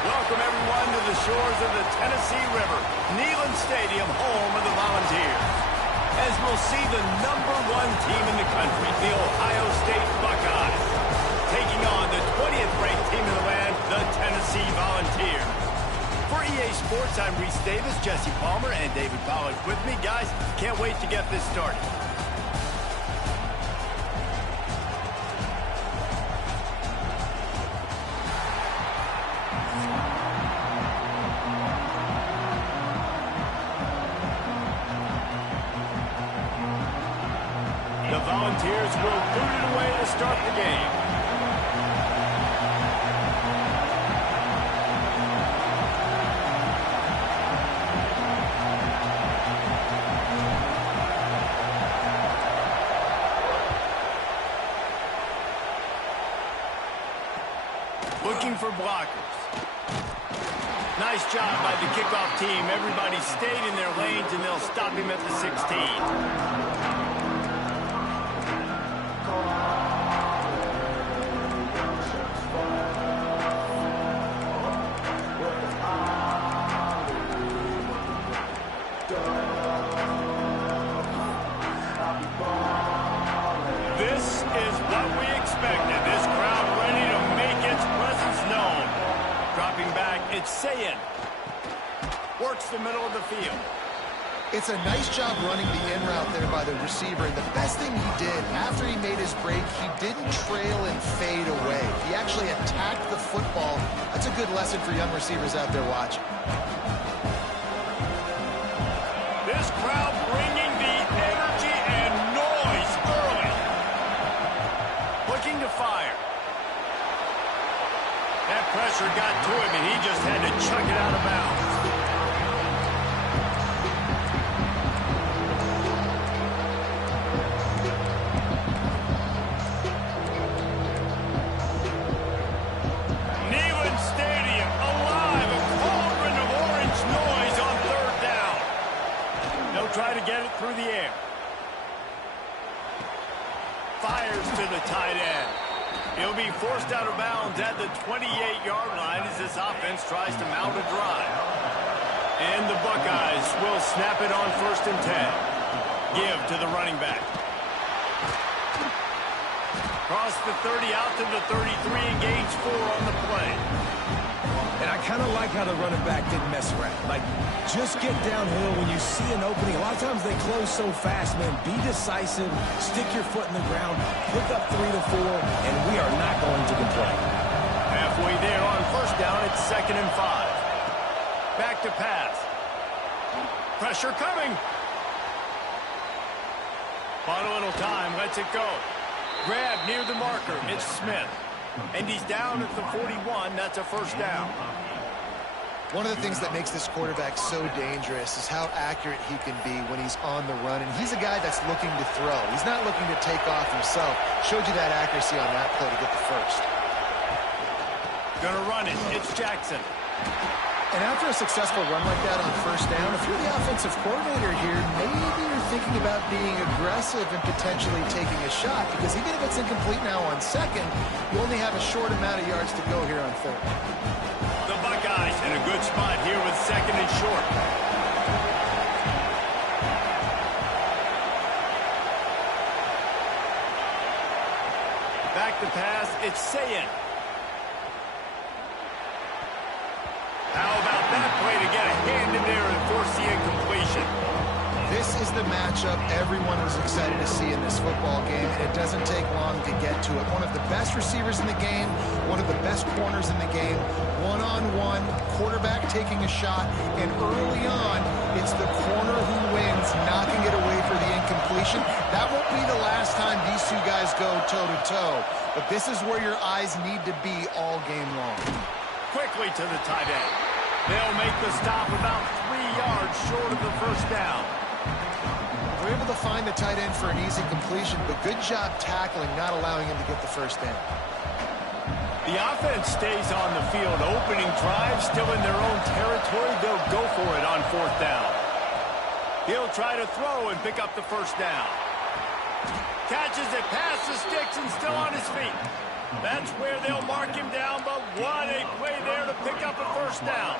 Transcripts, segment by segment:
Welcome, everyone, to the shores of the Tennessee River, Neyland Stadium, home of the Volunteers. As we'll see the #1 team in the country, the Ohio State Buckeyes, taking on the 20th ranked team in the land, the Tennessee Volunteers. For EA Sports, I'm Reese Davis, Jesse Palmer, and David Pollack with me. Guys, can't wait to get this started. The Volunteers will boot it away to start the game. Looking for blockers. Nice job by the kickoff team. Everybody stayed in their lanes, and they'll stop him at the 16. This is what we expected. This crowd ready to make its presence known. Dropping back, it's Sayin. Works the middle of the field. It's a nice job running the in route there by the receiver. And the best thing he did, after he made his break, he didn't trail and fade away. He actually attacked the football. That's a good lesson for young receivers out there watching. This crowd bringing the energy and noise early. Looking to fire. That pressure got to him, and he just had to chuck it out of bounds. Neyland Stadium alive, a cauldron of orange noise on 3rd down. They'll try to get it through the air. Fires to the tight end. He'll be forced out of bounds at the 28-yard line as this offense tries to mount a drive. And the Buckeyes will snap it on 1st and 10. Give to the running back. Cross the 30 out to the 33 and gains 4 on the play. And I kind of like how the running back didn't mess around. Like, just get downhill when you see an opening. A lot of times they close so fast, man. Be decisive, stick your foot in the ground, pick up 3 to 4, and we are not going to complain. Halfway there on 1st down, it's 2nd and 5. Back to pass. Pressure coming. Bought a little time, lets it go. Grab near the marker, it's Smith. And he's down at the 41, that's a 1st down. One of the things that makes this quarterback so dangerous is how accurate he can be when he's on the run. And he's a guy that's looking to throw. He's not looking to take off himself. Showed you that accuracy on that play to get the 1st. Gonna run it, it's Jackson. And after a successful run like that on 1st down, if you're the offensive coordinator here, maybe you're thinking about being aggressive and potentially taking a shot, because even if it's incomplete now on 2nd, you only have a short amount of yards to go here on 3rd. The Buckeyes in a good spot here with 2nd and short. Back to pass, it's Sayin. How about that play to get a hand in there and force the incompletion? This is the matchup everyone was excited to see in this football game, and it doesn't take long to get to it. One of the best receivers in the game, one of the best corners in the game, one-on-one, quarterback taking a shot, and early on, it's the corner who wins, knocking it away for the incompletion. That won't be the last time these two guys go toe-to-toe, but this is where your eyes need to be all game long. Quickly to the tight end. They'll make the stop about 3 yards short of the 1st down. We're able to find the tight end for an easy completion, but good job tackling, not allowing him to get the 1st down. The offense stays on the field. Opening drive, still in their own territory. They'll go for it on 4th down. He'll try to throw and pick up the 1st down. Catches it past the sticks and still on his feet. That's where they'll mark him down, but what a play there to pick up a first down.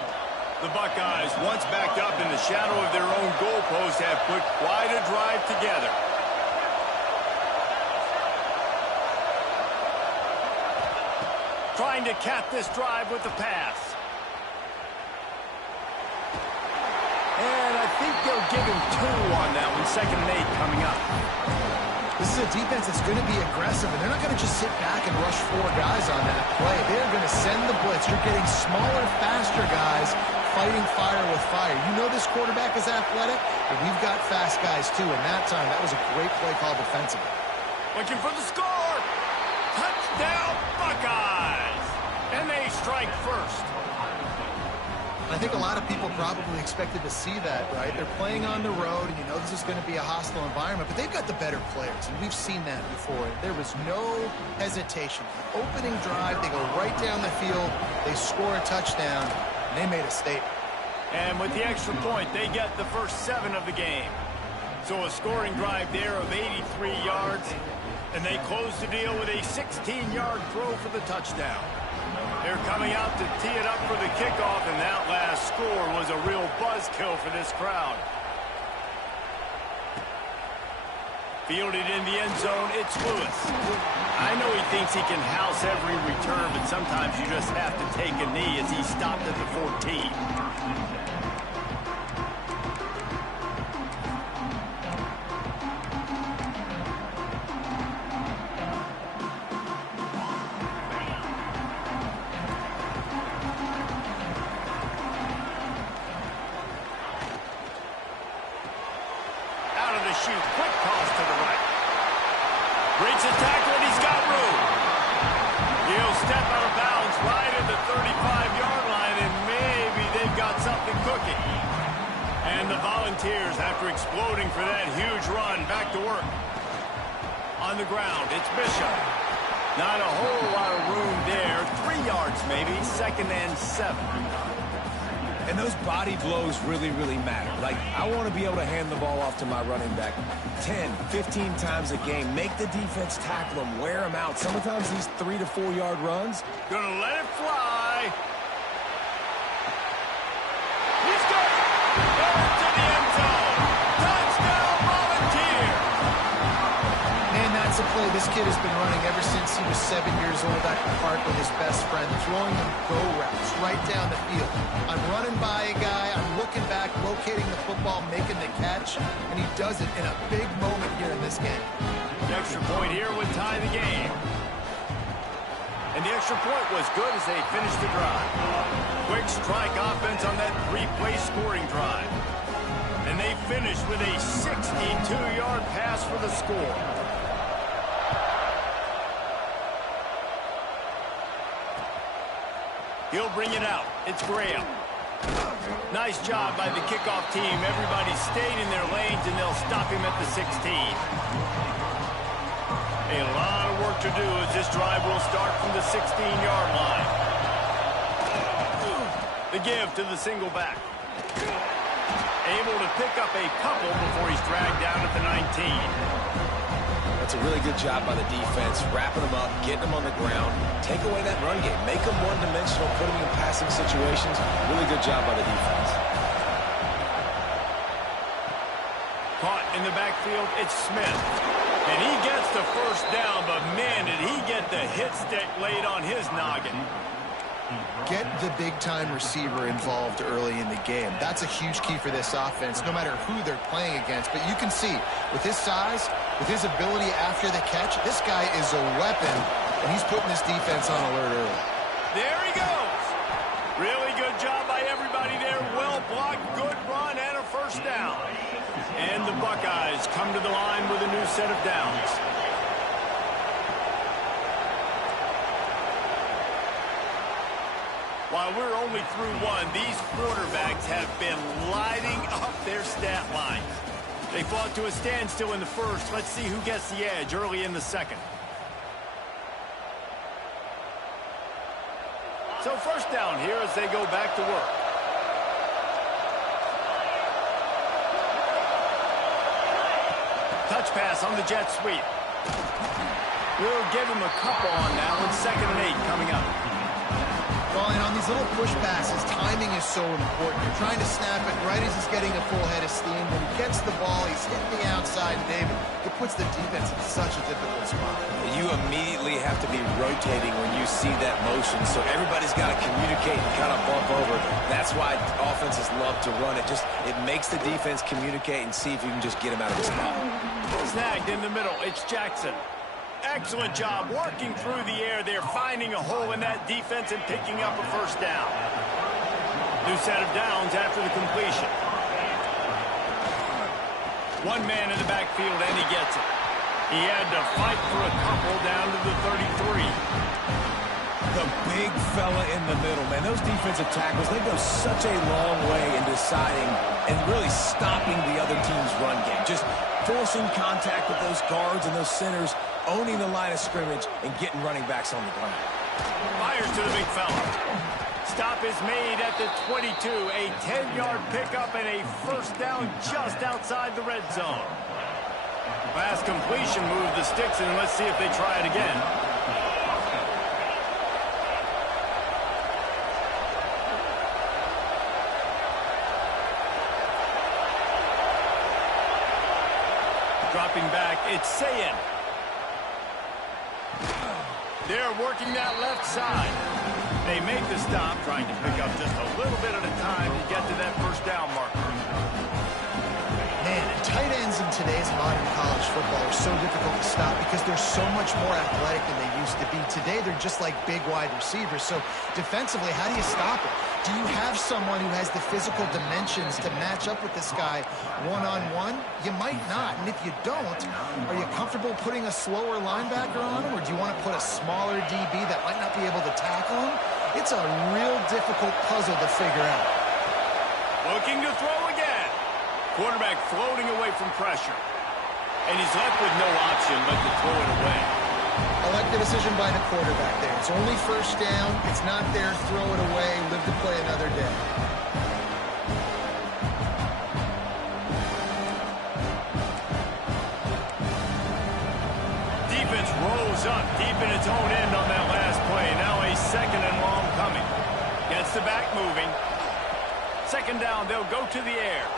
The Buckeyes, once backed up in the shadow of their own goalpost, have put quite a drive together. Trying to cap this drive with the pass. And I think they'll give him 2 on that one. 2nd and 8 coming up. This is a defense that's going to be aggressive, and they're not going to just sit back and rush 4 guys on that play. They're going to send the blitz. You're getting smaller, faster guys fighting fire with fire. You know this quarterback is athletic, but we've got fast guys too. And that time, that was a great play call defensively. Looking for the score. Touchdown, Buckeyes. And they strike first. I think a lot of people probably expected to see that, right? They're playing on the road, and you know this is going to be a hostile environment, but they've got the better players, and we've seen that before. There was no hesitation. The opening drive, they go right down the field, they score a touchdown, and they made a statement. And with the extra point, they get the first 7 of the game. So a scoring drive there of 83 yards, and they close the deal with a 16-yard throw for the touchdown. They're coming out to tee it up for the kickoff, and that last score was a real buzzkill for this crowd. Fielded in the end zone, it's Lewis. I know he thinks he can house every return, but sometimes you just have to take a knee as he stopped at the 14. Quick toss to the right. Breaks a tackle, and he's got room. He'll step out of bounds right at the 35-yard line, and maybe they've got something cooking. And the Volunteers, after exploding for that huge run, back to work. On the ground, it's Bishop. Not a whole lot of room there. 3 yards maybe, 2nd and 7. And those body blows really, really matter. Like, I want to be able to hand the ball off to my running back 10, 15 times a game. Make the defense tackle him, wear him out. Sometimes these 3 to 4 yard runs. Gonna let it fly. He's got it. Into the end zone. Touchdown, Volunteers. And that's a play this kid has been running ever since he was 7 years old at the park with his best friend, throwing him go routes right down the field. I'm running by a guy, I'm looking back, locating the football, making the catch, and he does it in a big moment here in this game. The extra point here would tie the game. And the extra point was good as they finished the drive. Quick strike offense on that 3-play scoring drive. And they finished with a 62-yard pass for the score. He'll bring it out. It's Graham. Nice job by the kickoff team. Everybody stayed in their lanes, and they'll stop him at the 16. A lot of work to do as this drive will start from the 16-yard line. The give to the single back. Able to pick up a couple before he's dragged down at the 19. That's a really good job by the defense, wrapping them up, getting them on the ground, take away that run game, make them one-dimensional, put them in passing situations. Really good job by the defense. Caught in the backfield, it's Smith. And he gets the first down, but man, did he get the hit stick laid on his noggin. Get the big-time receiver involved early in the game. That's a huge key for this offense, no matter who they're playing against. But you can see, with his size, with his ability after the catch, this guy is a weapon, and he's putting this defense on alert early. There he goes. Really good job by everybody there. Well blocked, good run, and a first down. And the Buckeyes come to the line with a new set of downs. While we're only through one, these quarterbacks have been lighting up their stat lines. They fought to a standstill in the first. Let's see who gets the edge early in the second. So first down here as they go back to work. Touch pass on the jet sweep. We'll give him a couple on that one. 2nd and 8 coming up. Well, and on these little push passes, timing is so important. You're trying to snap it right as he's getting a full head of steam. When he gets the ball, he's hitting the outside, and David, it puts the defense in such a difficult spot. You immediately have to be rotating when you see that motion, so everybody's got to communicate and kind of bump over. That's why offenses love to run it. It makes the defense communicate and see if you can just get him out of the spot. Snagged in the middle. It's Jackson. Excellent job working through the air there, finding a hole in that defense and picking up a first down. New set of downs after the completion. One man in the backfield, and he gets it. He had to fight for a couple down to the 33. The big fella in the middle, man. Those defensive tackles, they go such a long way in deciding and really stopping the other team's run game. Just forcing contact with those guards and those centers, owning the line of scrimmage, and getting running backs on the ground. Fires to the big fella. Stop is made at the 22. A 10-yard pickup and a first down just outside the red zone. Pass completion moved the sticks, and let's see if they try it again. Dropping back, it's Sayin. They're working that left side. They make the stop, trying to pick up just a little bit at a time to get to that first down marker. Man, tight ends in today's modern college football are so difficult to stop because they're so much more athletic than they used to be. Today, they're just like big wide receivers. So defensively, how do you stop it? Do you have someone who has the physical dimensions to match up with this guy one-on-one? You might not. And if you don't, are you comfortable putting a slower linebacker on him? Or do you want to put a smaller DB that might not be able to tackle him? It's a real difficult puzzle to figure out. Looking to throw again. Quarterback floating away from pressure. And he's left with no option but to throw it away. I like the decision by the quarterback there. It's only first down. It's not there. Throw it away. Live to play another day. Defense rose up deep in its own end on that last play. Now a second and long coming. Gets the back moving. Second down, they'll go to the air.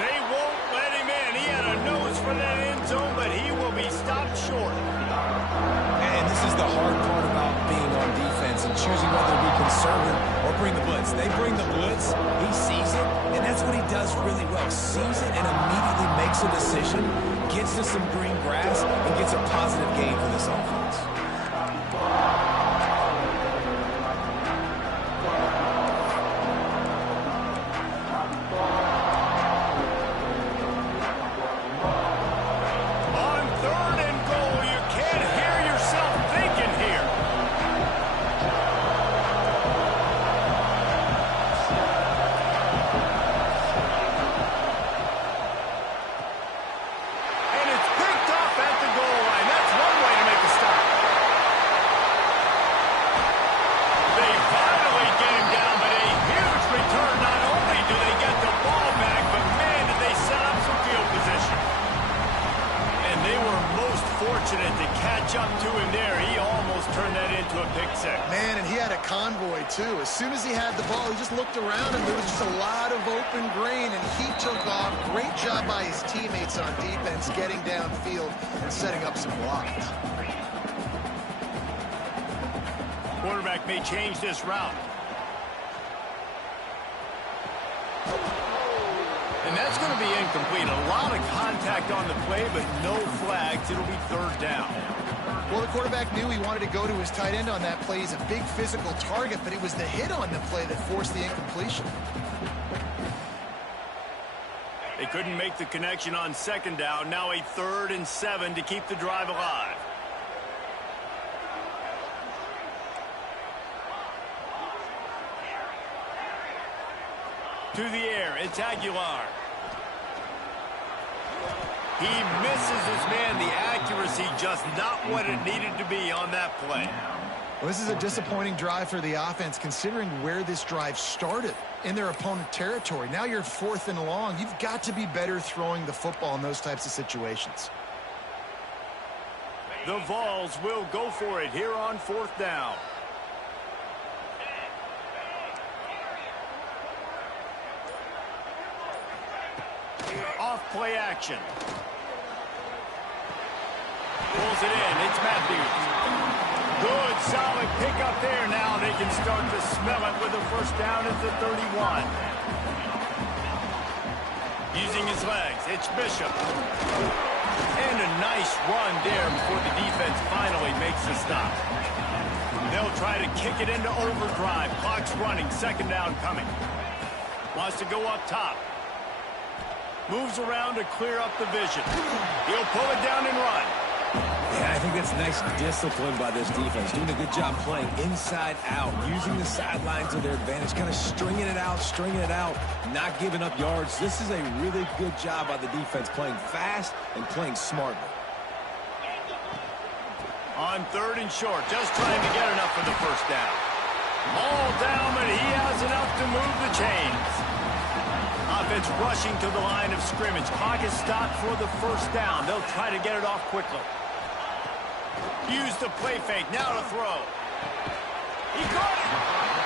They won't let him in. He had a nose for that end zone, but he will be stopped short. And this is the hard part about being on defense and choosing whether to be conservative or bring the blitz. They bring the blitz, he sees it, and that's what he does really well. Sees it and immediately makes a decision, gets to some green grass, and gets a positive gain for this offense. To catch up to him there, he almost turned that into a pick six. Man, and he had a convoy too. As soon as he had the ball, he just looked around and there was just a lot of open green, and he took off. Great job by his teammates on defense, getting downfield and setting up some blocks. Quarterback may change this route. And that's going to be incomplete. A lot of contact on the play, but no flags. It'll be third down. Well, the quarterback knew he wanted to go to his tight end on that play. He's a big physical target, but it was the hit on the play that forced the incompletion. They couldn't make the connection on second down. Now a 3rd and 7 to keep the drive alive. To the air, it's Aguilar. He misses his man. The accuracy just not what it needed to be on that play. Well, this is a disappointing drive for the offense, considering where this drive started, in their opponent territory. Now you're 4th and long. You've got to be better throwing the football in those types of situations. The Vols will go for it here on 4th down. Off play action. Pulls it in. It's Matthews. Good, solid pickup there. Now they can start to smell it with a first down at the 31. Using his legs, it's Bishop. And a nice run there before the defense finally makes the stop. They'll try to kick it into overdrive. Clock's running, 2nd down coming. Wants to go up top. Moves around to clear up the vision. He'll pull it down and run. Yeah, I think that's nice discipline by this defense. Doing a good job playing inside out, using the sideline to their advantage, kind of stringing it out, not giving up yards. This is a really good job by the defense, playing fast and playing smartly. On 3rd and short, just trying to get enough for the first down. Ball down, but he has enough to move the chains. Offense rushing to the line of scrimmage. Clock is stopped for the first down. They'll try to get it off quickly. Use the play fake. Now to throw. He caught it.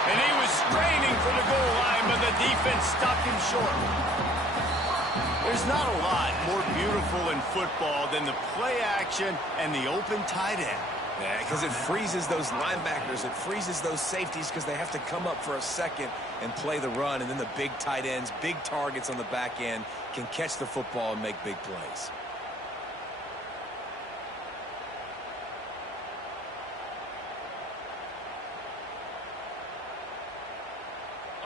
And he was straining for the goal line, but the defense stopped him short. There's not a lot more beautiful in football than the play action and the open tight end. Yeah, because it freezes those linebackers. It freezes those safeties because they have to come up for a second and play the run. And then the big tight ends, big targets on the back end can catch the football and make big plays.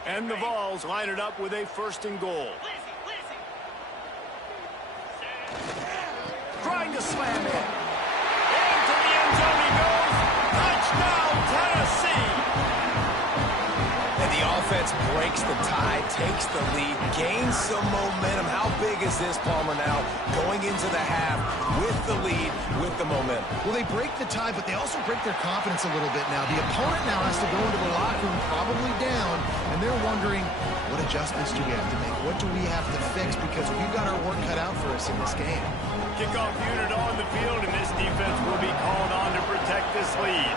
And the Vols line it up with a 1st and goal. Trying to slam it. Into the end zone he goes. Touchdown, Tennessee. And the offense breaks the tie, takes the lead, gains some momentum. How big is this, Palmer, now? Going into the half with the lead, with the momentum. Well, they break the tie, but they also break their confidence a little bit now. The opponent now has to go into the locker room, probably down, and they're wondering, what adjustments do we have to make? What do we have to fix? Because we've got our work cut out for us in this game. Kickoff unit on the field, and this defense will be called on to protect this lead.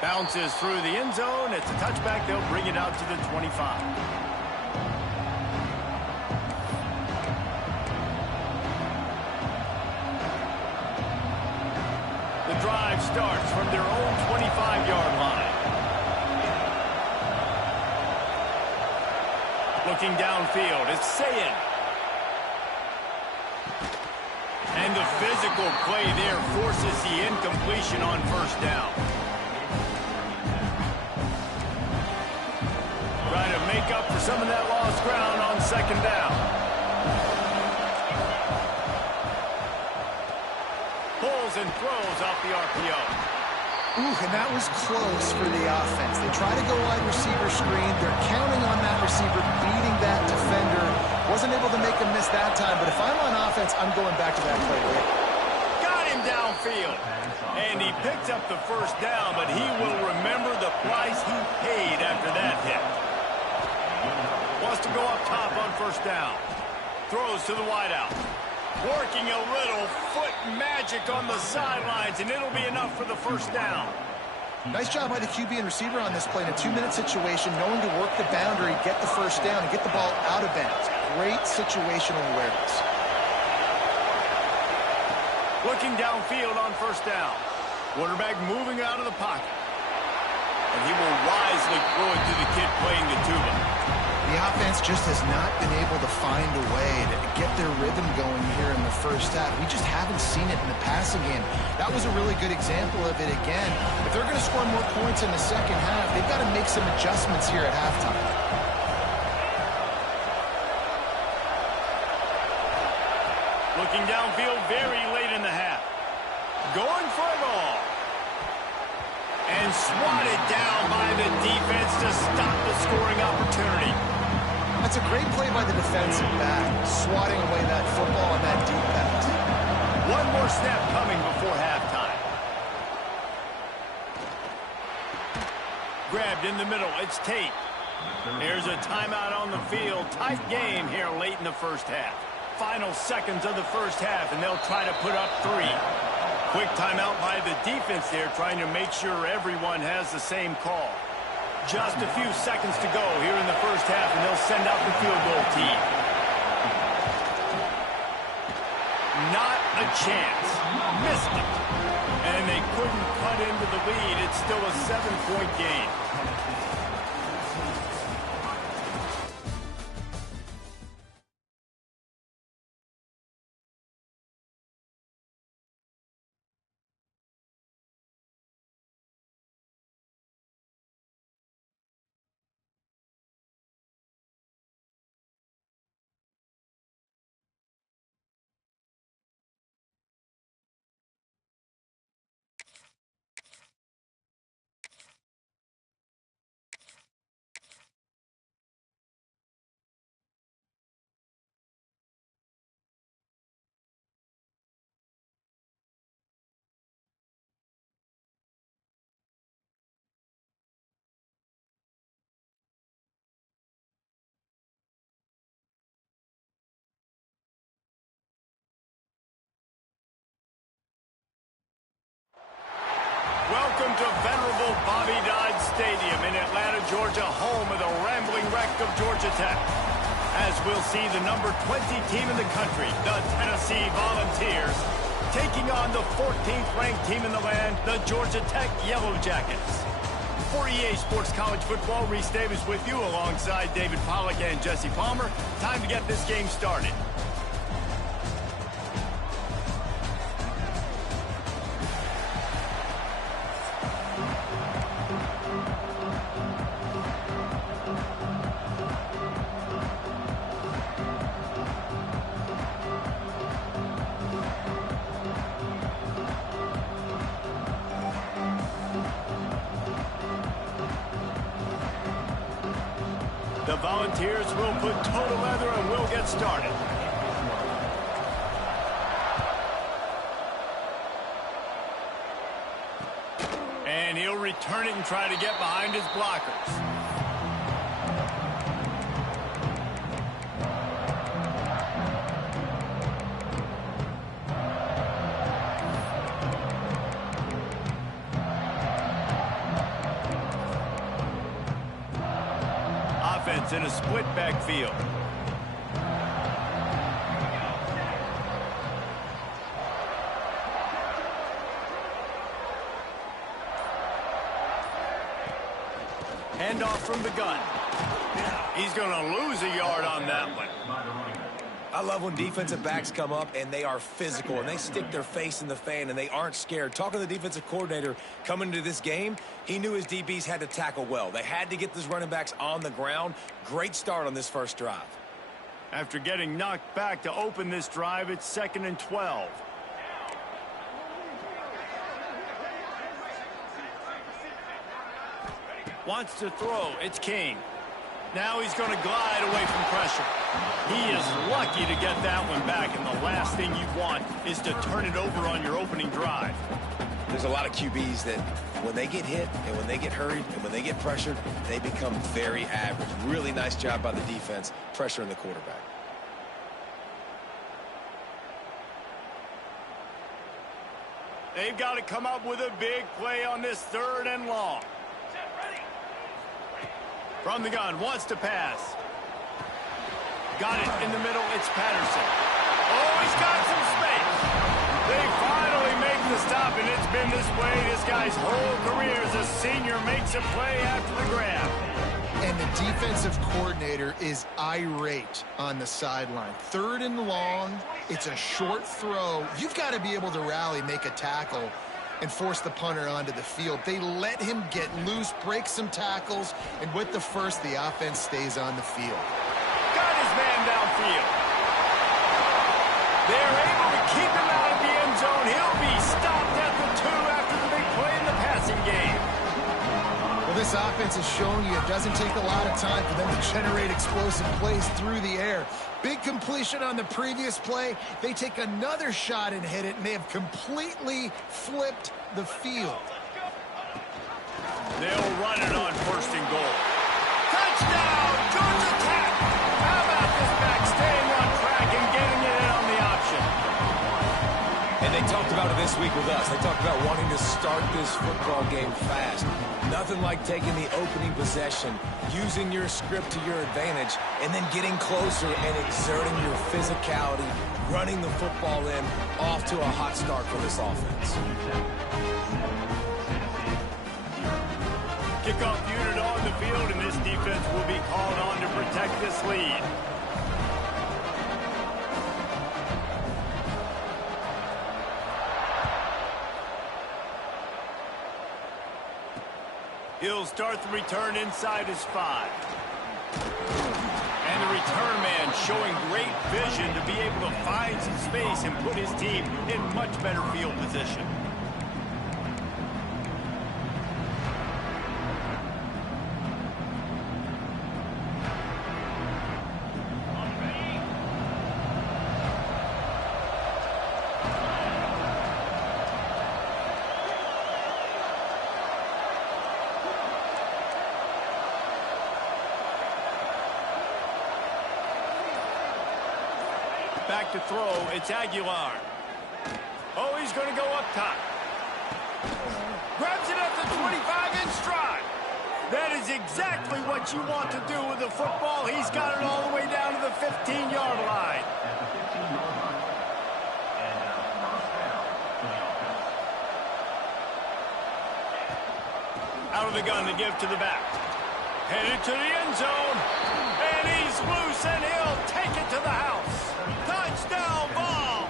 Bounces through the end zone. It's a touchback. They'll bring it out to the 25. The drive starts from their own 25-yard line. Looking downfield, it's Sayin. And the physical play there forces the incompletion on 1st down. Trying to make up for some of that lost ground on 2nd down. Pulls and throws off the RPO. Ooh, and that was close for the offense. They try to go wide receiver screen. They're counting on that receiver beating that defender. Wasn't able to make a miss that time, but if I'm on offense, I'm going back to that play. Got him downfield. And he picked up the first down, but he will remember the price he paid after that hit. Wants to go up top on 1st down. Throws to the wideout. Working a little foot magic on the sidelines, and it'll be enough for the first down. Nice job by the QB and receiver on this play in a 2-minute situation, knowing to work the boundary, get the first down, and get the ball out of bounds. Great situational awareness. Looking downfield on 1st down. Quarterback moving out of the pocket. And he will wisely throw it to the kid playing the tuba. The offense just has not been able to find a way to get their rhythm going here in the first half. We just haven't seen it in the passing game. That was a really good example of it again. If they're going to score more points in the second half, they've got to make some adjustments here at halftime. Looking downfield very late in the half. Going for it all. And swatted down by the defense to stop the scoring opportunity. That's a great play by the defensive back, swatting away that football on that deep pass. One more snap coming before halftime. Grabbed in the middle, it's Tate. There's a timeout on the field. Tight game here late in the first half. final seconds of the first half, and they'll try to put up 3. Quick timeout by the defense there, trying to make sure everyone has the same call. Just a few seconds to go here in the first half, and they'll send out the field goal team. Not a chance. Missed it. And they couldn't cut into the lead. It's still a 7-point game. Welcome to venerable Bobby Dodd Stadium in Atlanta, Georgia, home of the rambling wreck of Georgia Tech. As we'll see the number 20 team in the country, the Tennessee Volunteers, taking on the 14th ranked team in the land, the Georgia Tech Yellow Jackets. For EA Sports College Football, Reese Davis with you alongside David Pollack and Jesse Palmer. Time to get this game started. The Volunteers will put total leather and we'll get started. And he'll return it and try to get behind his blockers. In a split backfield. Handoff from the gun. He's going to lose a yard on that one. I love when defensive backs come up and they are physical and they stick their face in the fan and they aren't scared. Talking to the defensive coordinator coming into this game, he knew his DBs had to tackle well. They had to get those running backs on the ground. Great start on this first drive. After getting knocked back to open this drive, it's 2nd and 12. Wants to throw. It's King. Now he's going to glide away from pressure. He is lucky to get that one back, and the last thing you want is to turn it over on your opening drive. There's a lot of QBs that when they get hit and when they get hurried and when they get pressured, they become very average. Really nice job by the defense pressuring the quarterback. They've got to come up with a big play on this 3rd and long. From the gun, wants to pass. Got it in the middle, it's Patterson. Oh, he's got some space. They finally make the stop, and it's been this way this guy's whole career as a senior makes a play after the grab. And the defensive coordinator is irate on the sideline. 3rd and long, it's a short throw. You've got to be able to rally, make a tackle, and force the punter onto the field. They let him get loose, break some tackles, and with the first, the offense stays on the field. Got his man downfield. They're able to keep him out of the end zone. He'll be stopped at the 2 after the big play in the passing game. Well, this offense has shown you it doesn't take a lot of time for them to generate explosive plays through the air. Big completion on the previous play. They take another shot and hit it, and they have completely flipped the field. They'll run it on 1st and goal. Touchdown, Georgia Tech! How about this back staying on track and getting it And they talked about it this week with us. They talked about wanting to start this football game fast. Nothing like taking the opening possession, using your script to your advantage, and then getting closer and exerting your physicality, running the football in, off to a hot start for this offense. Kickoff unit on the field, and this defense will be called on to protect this lead. He'll start the return inside his 5. And the return man showing great vision to be able to find some space and put his team in much better field position. Back to throw, it's Aguilar. Oh, he's going to go up top. Grabs it at the 25 in stride. That is exactly what you want to do with the football. He's got it all the way down to the 15-yard line. Out of the gun to give to the back. Headed to the end zone. And he's loose, and he'll take it to the house. Touchdown, Vols!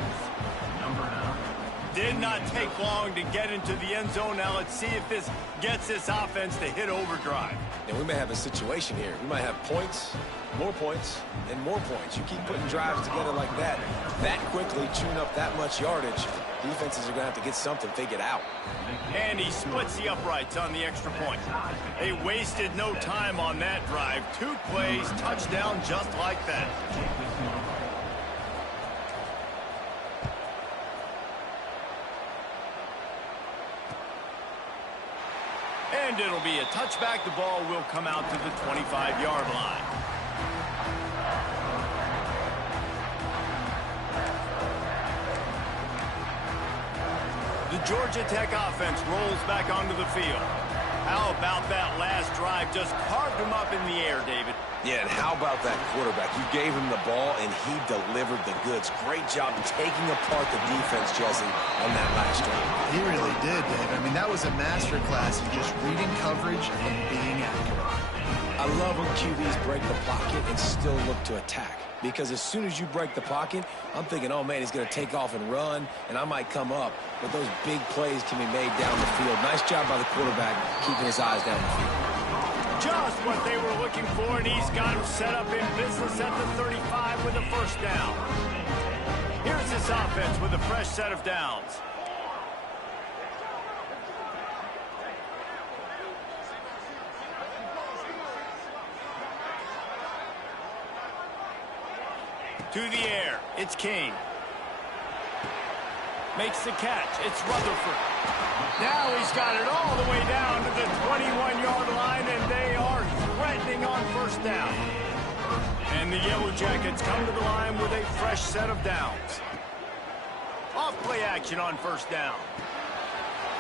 Did not take long to get into the end zone. Now let's see if this gets this offense to hit overdrive. And we may have a situation here. We might have points, and more points. You keep putting drives together like that quickly, chewing up that much yardage, defenses are going to have to get something figured out. And he splits the uprights on the extra point. They wasted no time on that drive. 2 plays, touchdown just like that. And it'll be a touchback. The ball will come out to the 25-yard line. The Georgia Tech offense rolls back onto the field. How about that last drive? Just carved him up in the air, David. Yeah, and how about that quarterback? You gave him the ball, and he delivered the goods. Great job taking apart the defense, Jesse, on that last drive. He really did, Dave. I mean, that was a masterclass in just reading coverage and being accurate. I love when QBs break the pocket and still look to attack. Because as soon as you break the pocket, I'm thinking, oh, man, he's going to take off and run, and I might come up. But those big plays can be made down the field. Nice job by the quarterback keeping his eyes down the field. Just what they were looking for, and he's got him set up in business at the 35 with a first down. Here's this offense with a fresh set of downs. To the air, it's King. Makes the catch, it's Rutherford. Now he's got it all the way down to the 21-yard line, and they are threatening on first down. And the Yellow Jackets come to the line with a fresh set of downs. Off-play action on first down.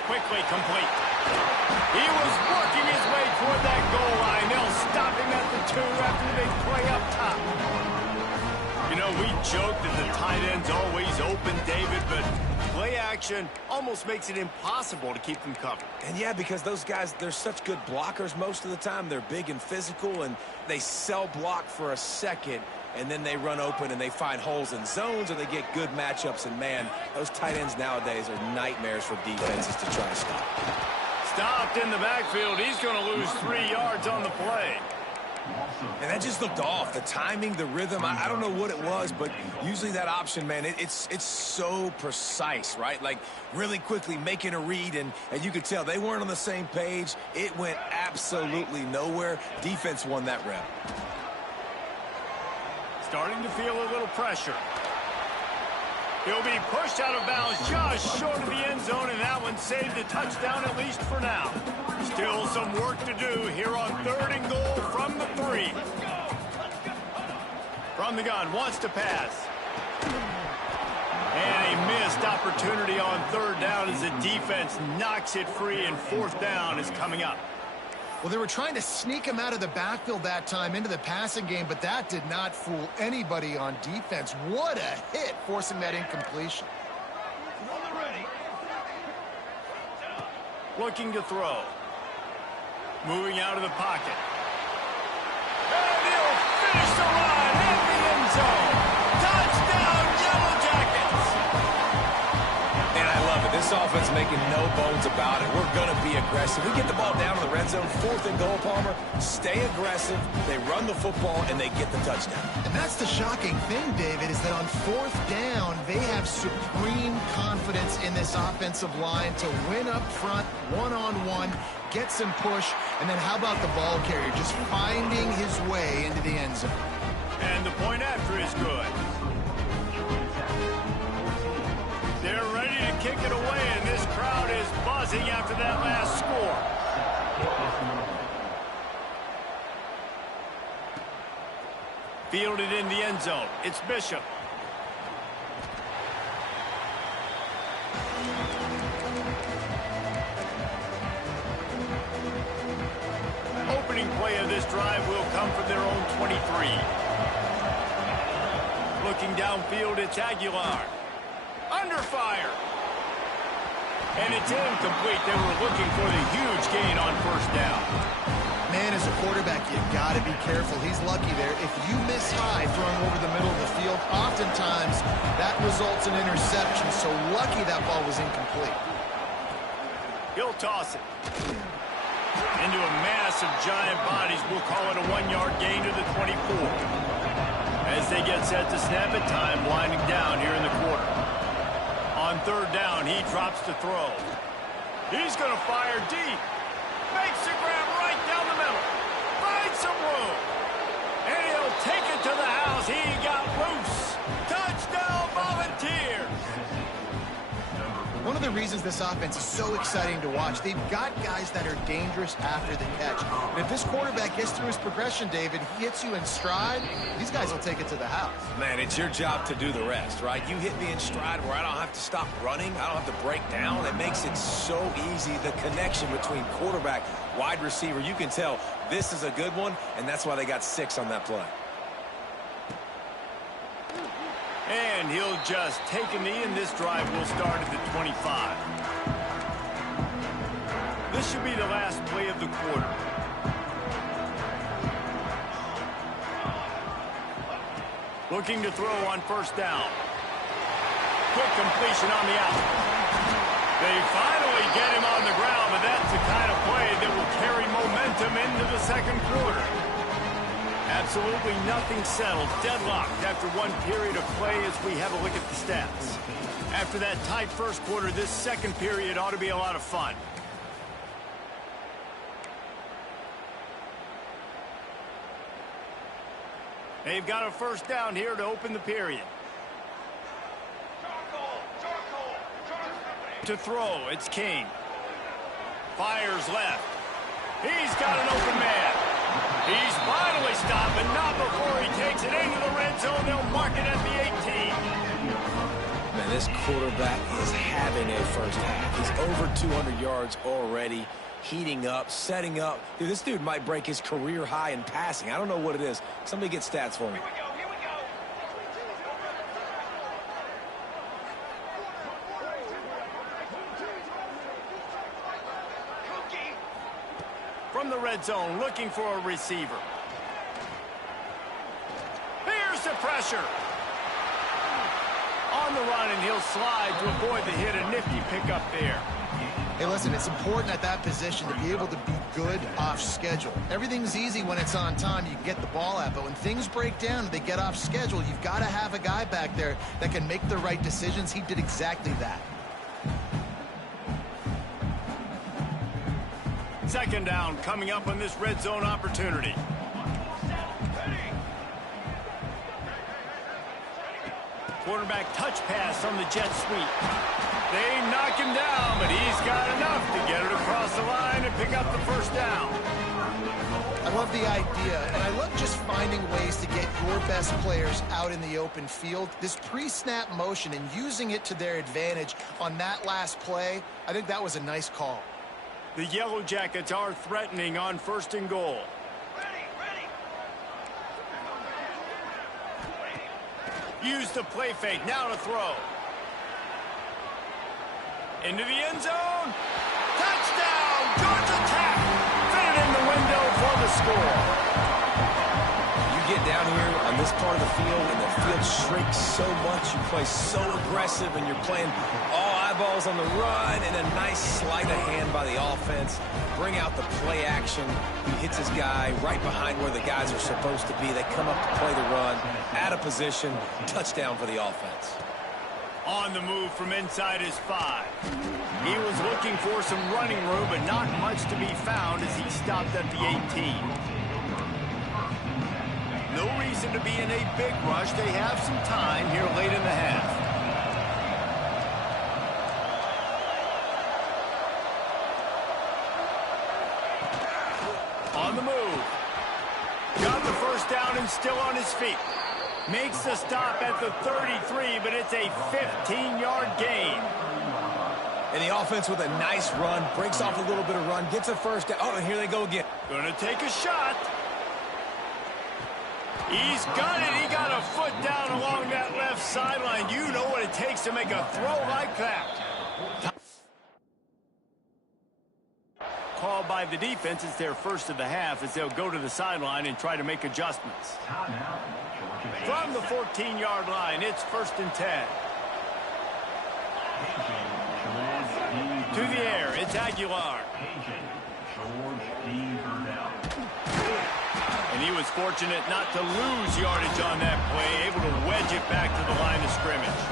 Quickly complete. He was working his way toward that goal line. They'll stop him at the 2 after they play up top. You know, we joke that the tight end's always open, David, but play action almost makes it impossible to keep them covered. And yeah, because those guys, they're such good blockers most of the time. They're big and physical, and they sell block for a second, and then they run open and they find holes in zones, or they get good matchups. And man, those tight ends nowadays are nightmares for defenses to try to stop. Stopped in the backfield. He's going to lose 3 yards on the play. And that just looked off. The timing, the rhythm, I don't know what it was, but usually that option, man, it's so precise, right? Like really quickly making a read, and you could tell they weren't on the same page. It went absolutely nowhere. Defense won that rep. Starting to feel a little pressure. He'll be pushed out of bounds just short of the end zone, and that one saved a touchdown at least for now. Still some work to do here on 3rd and goal from the 3. From the gun, wants to pass. And a missed opportunity third down as the defense knocks it free, and fourth down is coming up. Well, they were trying to sneak him out of the backfield that time into the passing game, but that did not fool anybody on defense. What a hit, forcing that incompletion. Looking to throw. Moving out of the pocket. And he'll finish the run in the end zone. Touchdown, Yellow Jackets! And I love it. This offense making no bones about it. We're going to be aggressive. We get the ball down in the red zone, fourth and goal, Palmer. Stay aggressive. They run the football, and they get the touchdown. And that's the shocking thing, David, is that on fourth down, they have supreme confidence in this offensive line to win up front, one-on-one, get some push, and then how about the ball carrier just finding his way into the end zone? And the point after is good. They're ready to kick it away, and this crowd is buzzing after that last score. Fielded in the end zone. It's Bishop. Opening play of this drive will come from their own 23. Looking downfield, it's Aguilar. Under fire. And it's incomplete. They were looking for the huge gain on first down. Man, as a quarterback, you got to be careful. He's lucky there. If you miss high throwing over the middle of the field, oftentimes that results in interception. So lucky that ball was incomplete. He'll toss it. Into a mass of giant bodies. We'll call it a 1-yard gain to the 24. As they get set to snap it, time winding down here in the quarter. On third down, he drops to throw. He's going to fire deep. Makes the grab right down the middle. Finds some room. And he'll take it to the house. He got loose. Touchdown, Volunteers. One of the reasons this offense is so exciting to watch, they've got guys that are dangerous after the catch. And if this quarterback gets through his progression, David, he hits you in stride, these guys will take it to the house. Man, it's your job to do the rest, right? You hit me in stride where I don't have to stop running. I don't have to break down. It makes it so easy, the connection between quarterback, wide receiver. You can tell this is a good one, and that's why they got 6 on that play. And he'll just take a knee, and this drive will start at the 25. This should be the last play of the quarter. Looking to throw on first down. Quick completion on the out. They finally get him on the ground, but that's the kind of play that will carry momentum into the second quarter. Absolutely nothing settled. Deadlocked after one period of play as we have a look at the stats. After that tight first quarter, this second period ought to be a lot of fun. They've got a first down here to open the period. To throw, it's King. Fires left. He's got an open man. He's finally stopped, but not before he takes it into the red zone. They'll mark it at the 18. Man, this quarterback is having a first half. He's over 200 yards already, heating up, setting up. Dude, this dude might break his career high in passing. I don't know what it is. Somebody get stats for me. Here we go. From the red zone, looking for a receiver. Here's the pressure. On the run, and he'll slide to avoid the hit. A nifty pickup there. Hey, listen, it's important at that position to be able to be good off schedule. Everything's easy when it's on time. You can get the ball out, but when things break down and they get off schedule, you've got to have a guy back there that can make the right decisions. He did exactly that. Second down coming up on this red zone opportunity. Quarterback touch pass on the jet sweep. They knock him down, but he's got enough to get it across the line and pick up the first down. I love the idea, and I love just finding ways to get your best players out in the open field. This pre-snap motion and using it to their advantage on that last play, I think that was a nice call. The Yellow Jackets are threatening on 1st and goal. Use the play fake, now to throw. Into the end zone. Touchdown, Georgia Tech. Fit it in the window for the score. You get down here on this part of the field, and the field shrinks so much. You play so aggressive, and you're playing all eyeballs on the run, and a nice sleight of hand by the offense. Bring out the play action. He hits his guy right behind where the guys are supposed to be. They come up to play the run, out of position, touchdown for the offense. On the move from inside his 5. He was looking for some running room, but not much to be found as he stopped at the 18. No reason to be in a big rush. They have some time here late in the half. On the move. Got the first down and still on his feet. Makes the stop at the 33, but it's a 15-yard gain. And the offense with a nice run, breaks off a little bit of run, gets a first down. Oh, and here they go again. Gonna take a shot. He's got it. He got a foot down along that left sideline. You know what it takes to make a throw like that. Called by the defense. It's their first of the half as they'll go to the sideline and try to make adjustments. From the 14-yard line, it's 1st and 10. To the air, it's Aguilar. And he was fortunate not to lose yardage on that play, able to wedge it back to the line of scrimmage.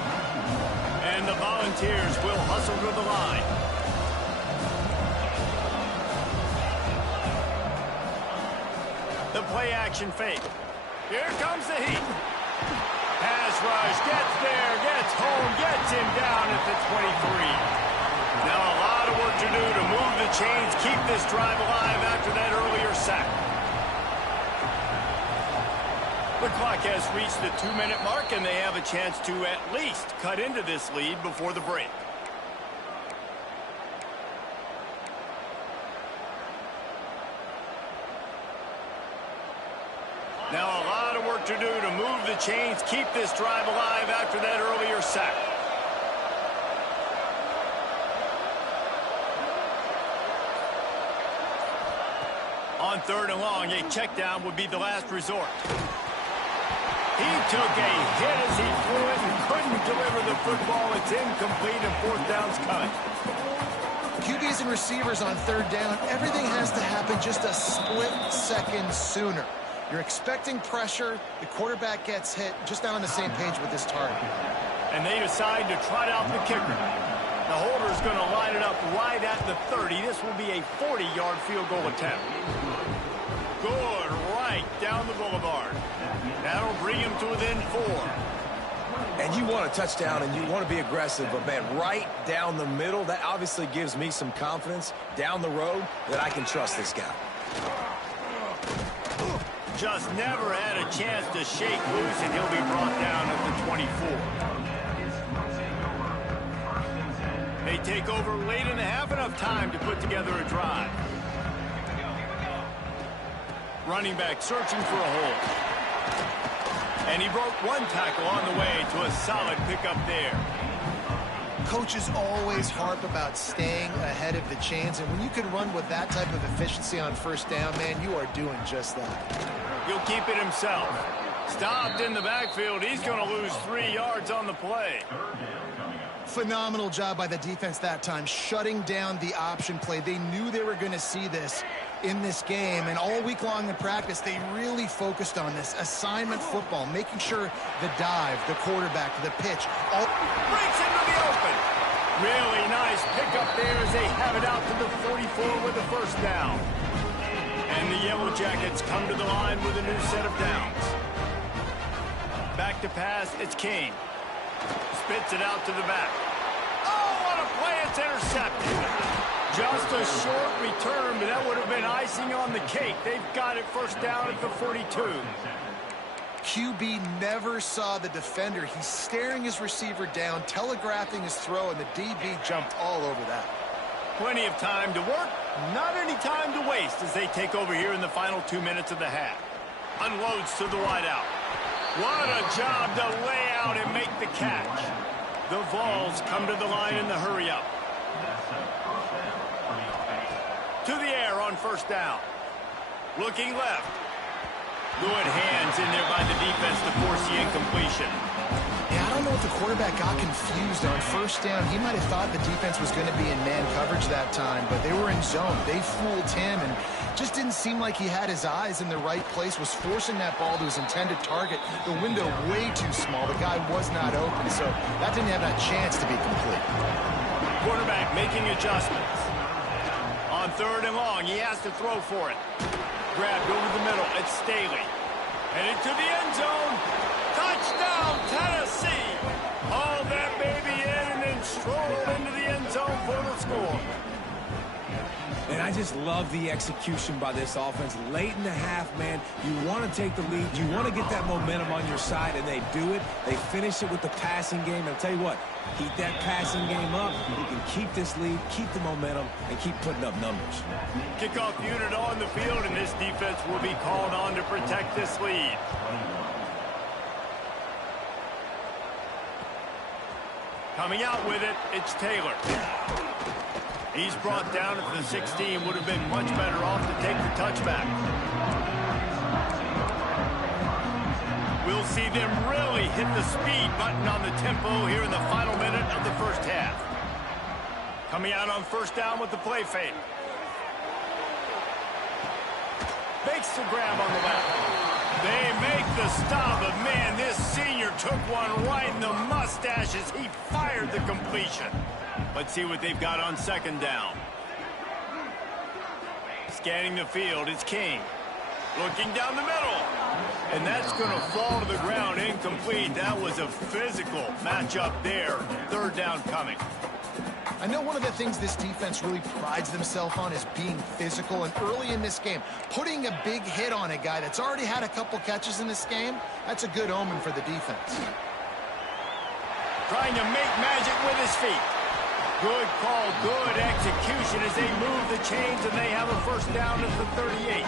And the Volunteers will hustle to the line. The play action fake. Here comes the heat. Pass rush, gets there, gets home, gets him down at the 23. Now a lot of work to do to move the chains, keep this drive alive after that earlier sack. The clock has reached the 2-minute mark, and they have a chance to at least cut into this lead before the break. Now a lot of work to do to move the chains, keep this drive alive after that earlier sack. On 3rd and long, a check down would be the last resort. He took a hit as he threw it and couldn't deliver the football. It's incomplete and 4th down's coming. QBs and receivers on 3rd down, everything has to happen just a split second sooner. You're expecting pressure, the quarterback gets hit, just not on the same page with this target. And they decide to trot out the kicker. The holder's going to line it up right at the 30. This will be a 40-yard field goal attempt. Good, right down the boulevard. That'll bring him to within 4. And you want a touchdown and you want to be aggressive, but man, right down the middle, that obviously gives me some confidence down the road that I can trust this guy. Just never had a chance to shake loose, and he'll be brought down at the 24. They take over late in the half, enough time to put together a drive. Running back searching for a hole. And he broke one tackle on the way to a solid pickup there. Coaches always harp about staying ahead of the chains, and when you can run with that type of efficiency on 1st down, man, you are doing just that. He'll keep it himself. Stopped in the backfield. He's going to lose 3 yards on the play. Phenomenal job by the defense that time, shutting down the option play. They knew they were going to see this in this game, and all week long in practice, they really focused on this assignment football, making sure the dive, the quarterback, the pitch, all breaks into the open. Really nice pickup there as they have it out to the 44 with the 1st down. And the Yellow Jackets come to the line with a new set of downs. Back to pass, it's Kane. Spits it out to the back. Oh, what a It's intercepted. Just a short return, but that would have been icing on the cake. They've got it first down at the 42. QB never saw the defender. He's staring his receiver down, telegraphing his throw, and the DB jumped all over that. Plenty of time to work, not any time to waste as they take over here in the final 2 minutes of the half. Unloads to the wideout. What a job to lay out and make the catch. The Vols come to the line in the hurry-up. To the air on first down. Looking left. Good hands in there by the defense to force the incompletion. Yeah, I don't know if the quarterback got confused on first down. He might have thought the defense was going to be in man coverage that time, but they were in zone. They fooled him and just didn't seem like he had his eyes in the right place, was forcing that ball to his intended target. The window way too small. The guy was not open, so that didn't have a chance to be complete. Quarterback making adjustments. On third and long, he has to throw for it. Grabbed over the middle. It's Staley. Headed to the end zone. Touchdown, Tennessee. Haul that baby in and then stroll into the end zone for the score. And I just love the execution by this offense. Late in the half, man, you want to take the lead. You want to get that momentum on your side, and they do it. They finish it with the passing game. And I'll tell you what, keep that passing game up. You can keep this lead, keep the momentum, and keep putting up numbers. Kickoff unit on the field, and this defense will be called on to protect this lead. Coming out with it, it's Taylor. He's brought down at the 16. Would have been much better off to take the touchback. We'll see them really hit the speed button on the tempo here in the final minute of the first half. Coming out on first down with the play fake. Makes the grab on the left. They make the stop, but man, this senior took one right in the mustache as he fired the completion. Let's see what they've got on second down. Scanning the field, it's King. Looking down the middle. And that's going to fall to the ground incomplete. That was a physical matchup there. Third down coming. I know one of the things this defense really prides themselves on is being physical, and early in this game, putting a big hit on a guy that's already had a couple catches in this game, that's a good omen for the defense. Trying to make magic with his feet. Good call, good execution as they move the chains, and they have a first down at the 38.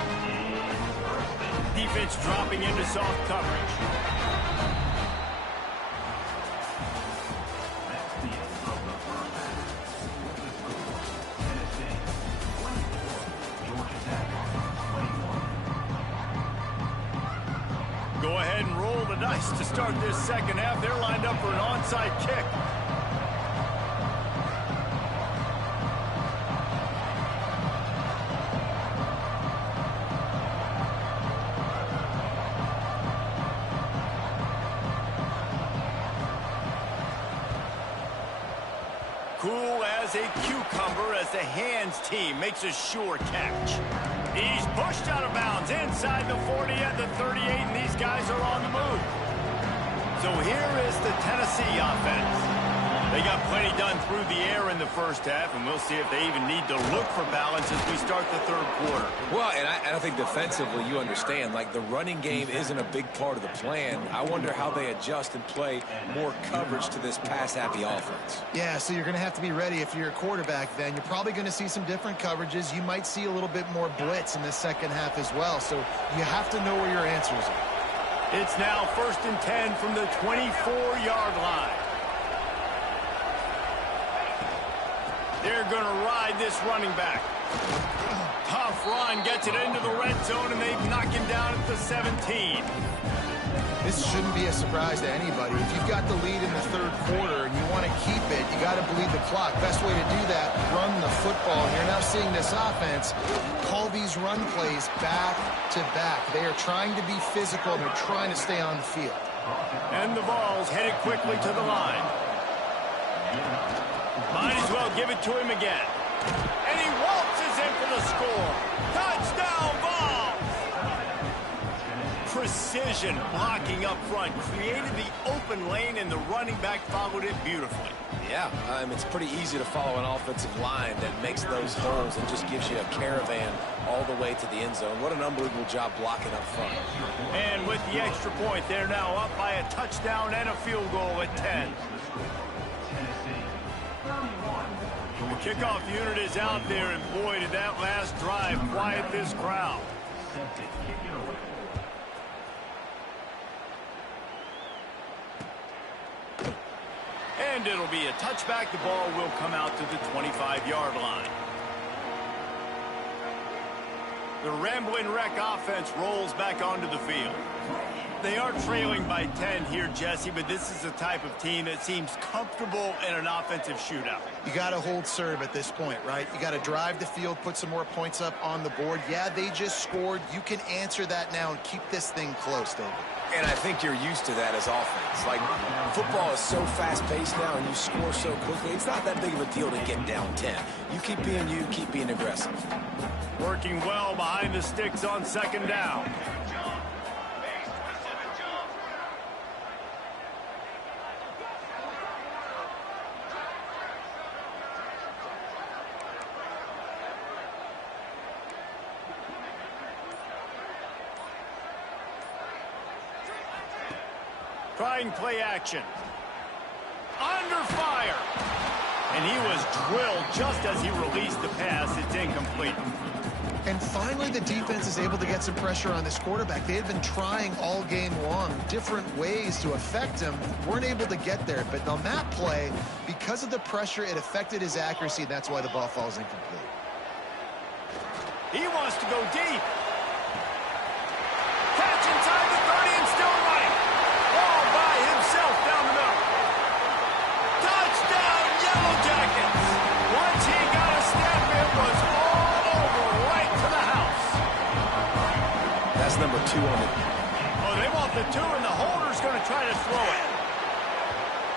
Defense dropping into soft coverage. Go ahead and roll the dice to start this second half. They're lined up for an onside kick. Cool as a cucumber as the hands team makes a sure catch. He's pushed out of bounds inside the 40 at the 38, and these guys are on the move. So here is the Tennessee offense. They got plenty done through the air in the first half, and we'll see if they even need to look for balance as we start the third quarter. Well, and I think defensively, you understand, like the running game isn't a big part of the plan. I wonder how they adjust and play more coverage to this pass-happy offense. Yeah, so you're going to have to be ready if you're a quarterback then. You're probably going to see some different coverages. You might see a little bit more blitz in the second half as well, so you have to know where your answers are. It's now 1st and 10 from the 24-yard line. They're going to ride this running back. Tough run, gets it into the red zone, and they knock him down at the 17. This shouldn't be a surprise to anybody. If you've got the lead in the third quarter and you want to keep it, you got to bleed the clock. Best way to do that, run the football. And you're now seeing this offense call these run plays back to back. They are trying to be physical, and they're trying to stay on the field. And the ball's headed quickly to the line. Might as well give it to him again. And he waltzes in for the score. Touchdown, Vols! precision blocking up front, created the open lane, and the running back followed it beautifully. Yeah, it's pretty easy to follow an offensive line that makes those holes and just gives you a caravan all the way to the end zone. What an unbelievable job blocking up front. And with the extra point, they're now up by a touchdown and a field goal at 10. The kickoff unit is out there, and boy, did that last drive quiet this crowd. And it'll be a touchback. The ball will come out to the 25-yard line. The Rambling Wreck offense rolls back onto the field. They are trailing by 10 here, Jesse, but this is the type of team that seems comfortable in an offensive shootout. You got to hold serve at this point, right? You got to drive the field, put some more points up on the board. Yeah, they just scored. You can answer that now and keep this thing close, David. And I think you're used to that as offense. Like, football is so fast-paced now and you score so quickly, it's not that big of a deal to get down 10. You, keep being aggressive. Working well behind the sticks on second down. Trying play action. Under fire. And he was drilled just as he released the pass. It's incomplete. And finally, the defense is able to get some pressure on this quarterback. They had been trying all game long different ways to affect him. Weren't able to get there. But on that play, because of the pressure, it affected his accuracy. That's why the ball falls incomplete. He wants to go deep. Catch inside the 30 and still running. All by himself down the middle. Touchdown, Yellow Jackets. Once he got a step, it was all over right to the house. That's number 2 on it. Oh, they want the 2, and the holder's going to try to throw it.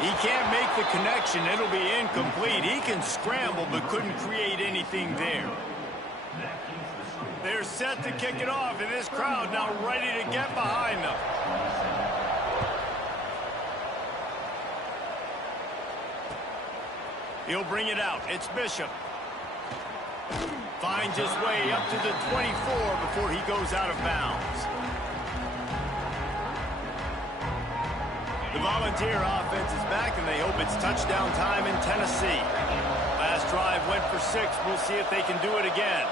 He can't make the connection. It'll be incomplete. He can scramble, but couldn't create anything there. They're set to kick it off, and this crowd now ready to get behind them. He'll bring it out. It's Bishop. Finds his way up to the 24 before he goes out of bounds. The Volunteer offense is back, and they hope it's touchdown time in Tennessee. Last drive went for 6. We'll see if they can do it again.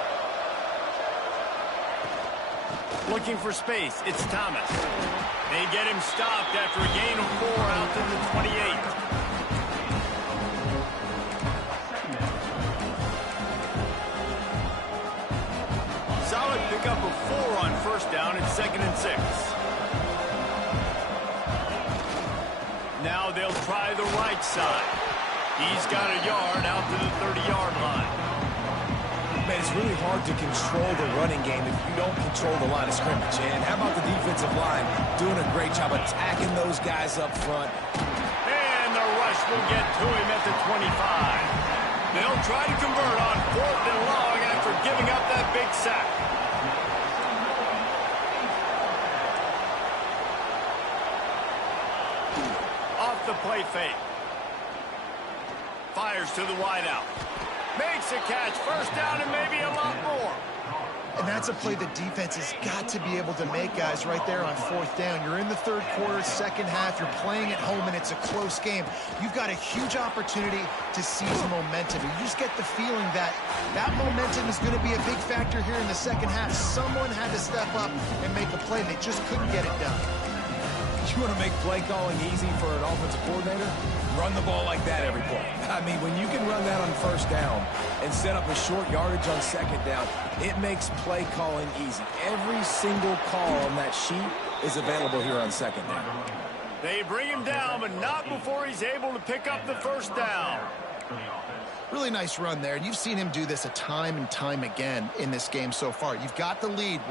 Looking for space. It's Thomas. They get him stopped after a gain of 4 out to the 28. Solid pickup of 4 on first down. It's 2nd and 6. Now they'll try the right side. He's got a yard out to the 30-yard line. Man, it's really hard to control the running game if you don't control the line of scrimmage. And how about the defensive line doing a great job attacking those guys up front? And the rush will get to him at the 25. They'll try to convert on 4th and long after giving up that big sack. Off the play fake. Fires to the wideout. Makes a catch. First down and maybe a lot more. And that's a play the defense has got to be able to make, guys, right there on 4th down. You're in the 3rd quarter, second half. You're playing at home, and it's a close game. You've got a huge opportunity to seize momentum. You just get the feeling that that momentum is going to be a big factor here in the second half. Someone had to step up and make a play, and they just couldn't get it done. You want to make play calling easy for an offensive coordinator? Run the ball like that every play. I mean, when you can run that on first down and set up a short yardage on second down, it makes play calling easy. Every single call on that sheet is available here on second down. They bring him down, but not before he's able to pick up the first down. Really nice run there, and you've seen him do this a time and time again in this game so far. You've got the lead.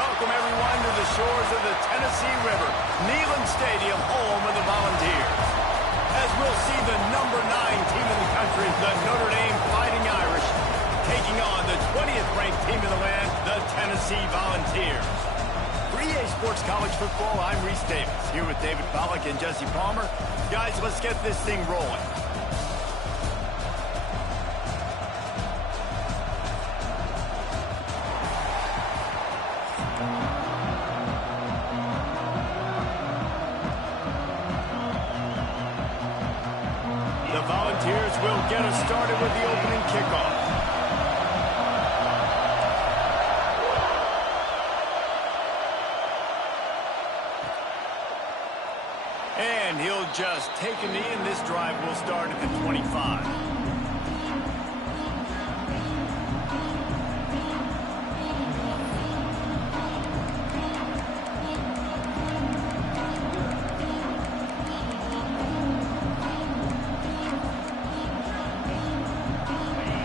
Welcome, everyone, to the shores of the Tennessee River, Neyland Stadium, home of the Volunteers. As we'll see the #9 team in the country, the Notre Dame Fighting Irish, taking on the 20th-ranked team in the land, the Tennessee Volunteers. For EA Sports College Football, I'm Reese Davis, here with David Pollack and Jesse Palmer. Guys, let's get this thing rolling. The Volunteers will get us started with the opening kickoff. And he'll just take a knee, and this drive will start at the 25.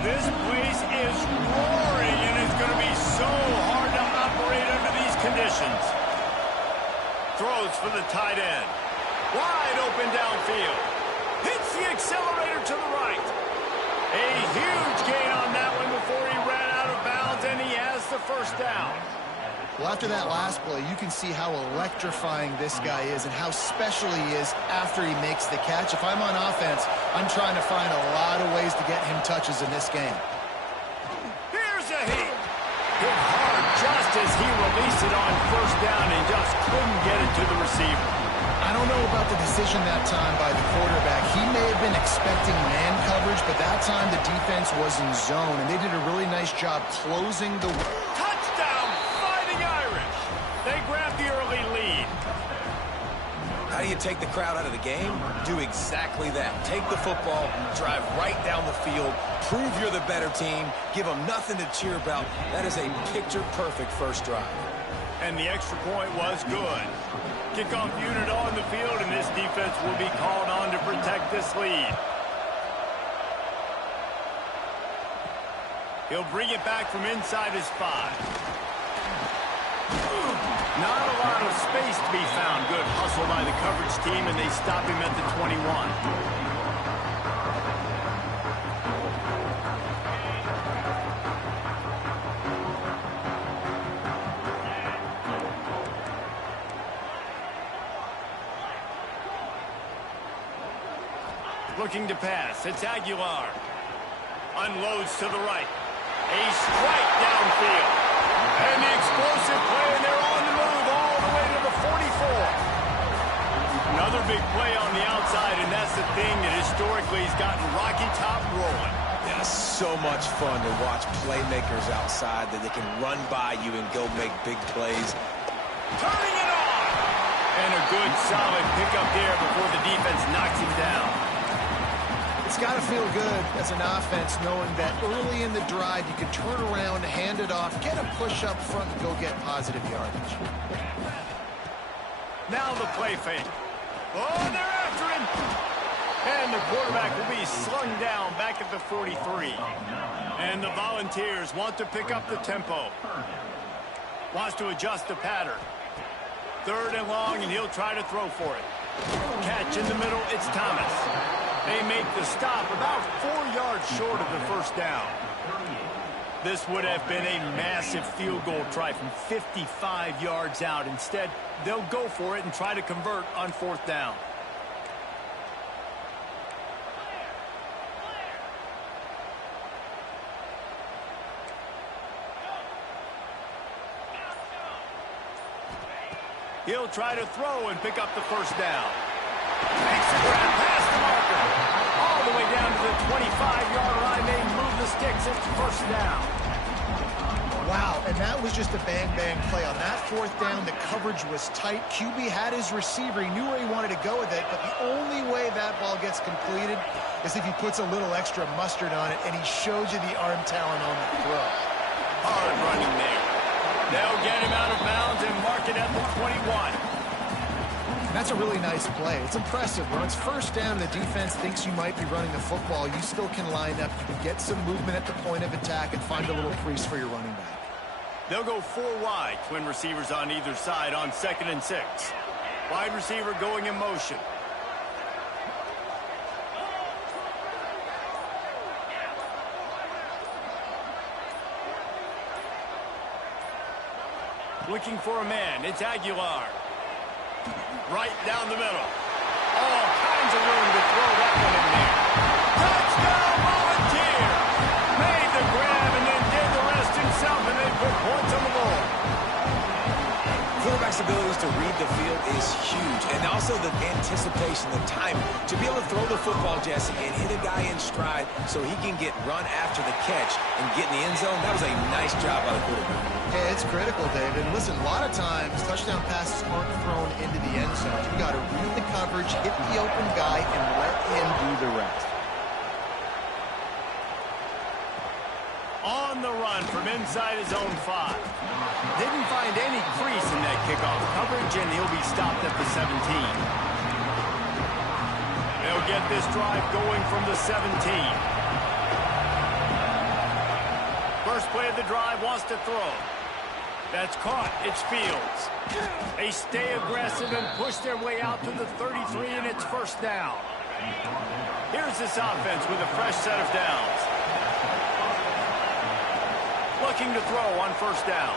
This place is roaring, and it's going to be so hard to operate under these conditions. Throws for the tight end. Wide open downfield. Hits the accelerator to the right. A huge gain on that one before he ran out of bounds, and he has the first down. Well, after that last play, you can see how electrifying this guy is and how special he is after he makes the catch. If I'm on offense, I'm trying to find a lot of ways to get him touches in this game. Here's a hit. Hit hard just as he released it on first down and just couldn't get it to the receiver. I don't know about the decision that time by the quarterback. He may have been expecting man coverage, but that time the defense was in zone, and they did a really nice job closing the... Touchdown, Fighting Irish. They grabbed the early lead. How do you take the crowd out of the game? Do exactly that. Take the football, drive right down the field, prove you're the better team, give them nothing to cheer about. That is a picture-perfect first drive. And the extra point was good. Kickoff unit on the field, and this defense will be called on to protect this lead. He'll bring it back from inside his 5. Not a lot of space to be found. Good hustle by the coverage team, and they stop him at the 21. Looking to pass. It's Aguilar. Unloads to the right. A strike downfield. And the explosive play, and they're on the move all the way to the 44. Another big play on the outside, and that's the thing that historically has gotten Rocky Top rolling. Yeah, so much fun to watch playmakers outside that they can run by you and go make big plays. Turning it on! And a good, solid pickup there before the defense knocks him down. It's got to feel good as an offense knowing that early in the drive you can turn around, hand it off, get a push up front, and go get positive yardage. Now the play fake. Oh, they're after him. And the quarterback will be slung down back at the 43. And the Volunteers want to pick up the tempo. Wants to adjust the pattern. 3rd and long, and he'll try to throw for it. Catch in the middle, it's Thomas. They make the stop about 4 yards short of the first down. This would have been a massive field goal try from 55 yards out. Instead, they'll go for it and try to convert on 4th down. He'll try to throw and pick up the first down. Makes the grab past the marker. All the way down to the 25-yard line. They move the sticks. It's 1st down. Wow, and that was just a bang-bang play. On that 4th down, the coverage was tight. QB had his receiver. He knew where he wanted to go with it, but the only way that ball gets completed is if he puts a little extra mustard on it, and he shows you the arm talent on the throw. Hard running there. They'll get him out of bounds and mark it at the 21. That's a really nice play. It's impressive. When it's 1st down, the defense thinks you might be running the football. You still can line up. You can get some movement at the point of attack and find a little crease for your running back. They'll go 4 wide. Twin receivers on either side on 2nd and 6. Wide receiver going in motion. Looking for a man. It's Aguilar. Right down the middle. All kinds of room to throw that one in there. Touchdown, Volunteer! Made the grab and then did the rest himself, and they put points on the board. Quarterback's abilities to read the field is huge, and also the anticipation, the timing. To be able to throw the football, Jesse, and hit a guy in stride so he can get run after the catch and get in the end zone, that was a nice job by the quarterback. Yeah, it's critical, David. And listen, a lot of times, touchdown passes aren't thrown into the end zone. You got to read the coverage, hit the open guy, and let him do the rest. On the run from inside his own 5. Didn't find any crease in that kickoff coverage, and he'll be stopped at the 17. They'll get this drive going from the 17. First play of the drive, wants to throw. That's caught. It's Fields. They stay aggressive and push their way out to the 33, and it's first down. Here's this offense with a fresh set of downs. Looking to throw on first down.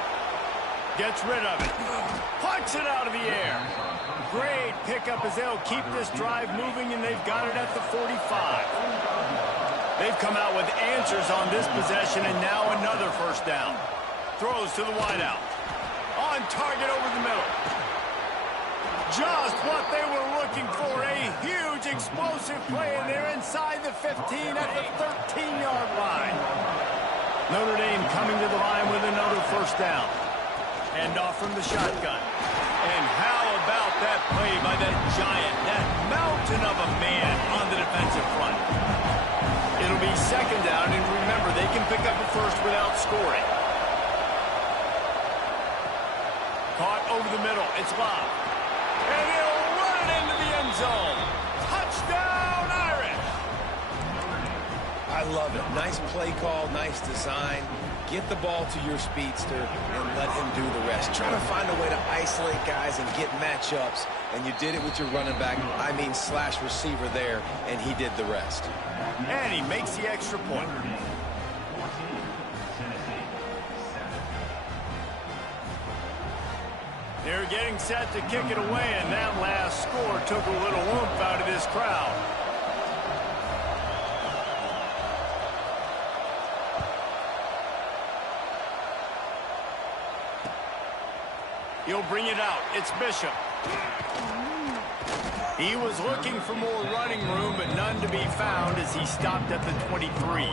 Gets rid of it. Punts it out of the air. Great pickup as they'll keep this drive moving, and they've got it at the 45. They've come out with answers on this possession, and now another first down. Throws to the wideout. On target over the middle. Just what they were looking for. A huge explosive play, and they're inside the 15 at the 13-yard line. Notre Dame coming to the line with another first down. Hand off from the shotgun. And how about that play by that giant, that mountain of a man on the defensive front? It'll be second down, and remember, they can pick up a first without scoring. Caught over the middle. It's Love. And he'll run it into the end zone. Touchdown, Irish! I love it. Nice play call, nice design. Get the ball to your speedster and let him do the rest. Try to find a way to isolate guys and get matchups, and you did it with your running back, slash receiver there, and he did the rest. And he makes the extra point. They're getting set to kick it away, and that last score took a little oomph out of this crowd. He'll bring it out. It's Bishop. He was looking for more running room, but none to be found as he stopped at the 23.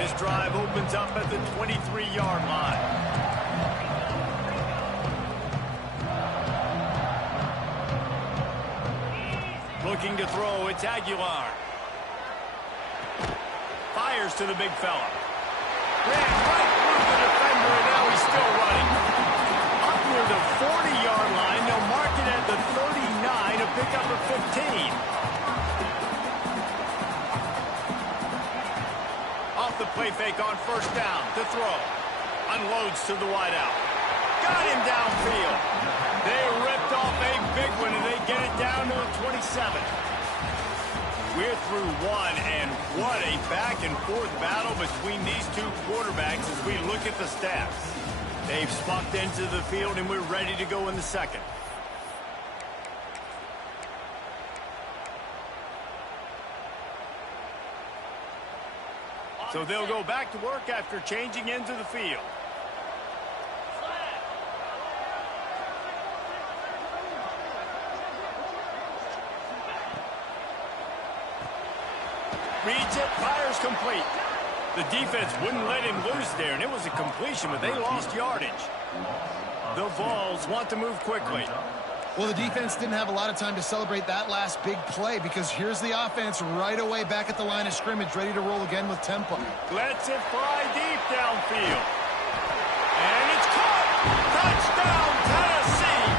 This drive opens up at the 23-yard line. Looking to throw, it's Aguilar. Fires to the big fella. Ran right through the defender, and now he's still running. Up near the 40-yard line, they'll mark it at the 39 to pick up a 15. Off the play fake on first down to throw. Unloads to the wideout. Got him downfield. They ripped off a big one, and they get it down to the 27. We're through one, and what a back-and-forth battle between these two quarterbacks as we look at the stats. They've swapped into the field, and we're ready to go in the second. So they'll go back to work after changing into the field. Reads it, fires complete. The defense wouldn't let him loose there, and it was a completion, but they lost yardage. The Vols want to move quickly. Well, the defense didn't have a lot of time to celebrate that last big play because here's the offense right away back at the line of scrimmage, ready to roll again with tempo. Lets it fly deep downfield. And it's caught! Touchdown, Tennessee!